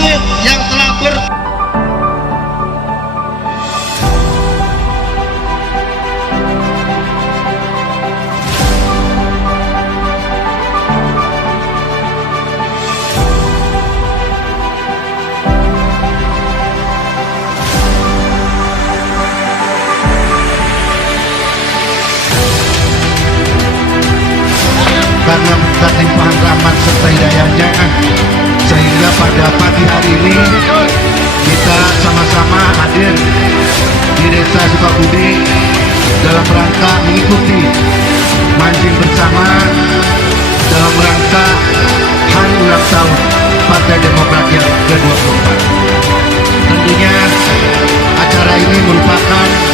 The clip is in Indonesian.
untuk yang telah karena minta limpahan rahmat serta hidayahnya, sehingga pada pagi hari ini kita sama-sama hadir di Desa Sukabudi dalam rangka mengikuti mancing bersama dalam rangka hari ulang tahun Partai Demokrat yang ke-24. Tentunya acara ini merupakan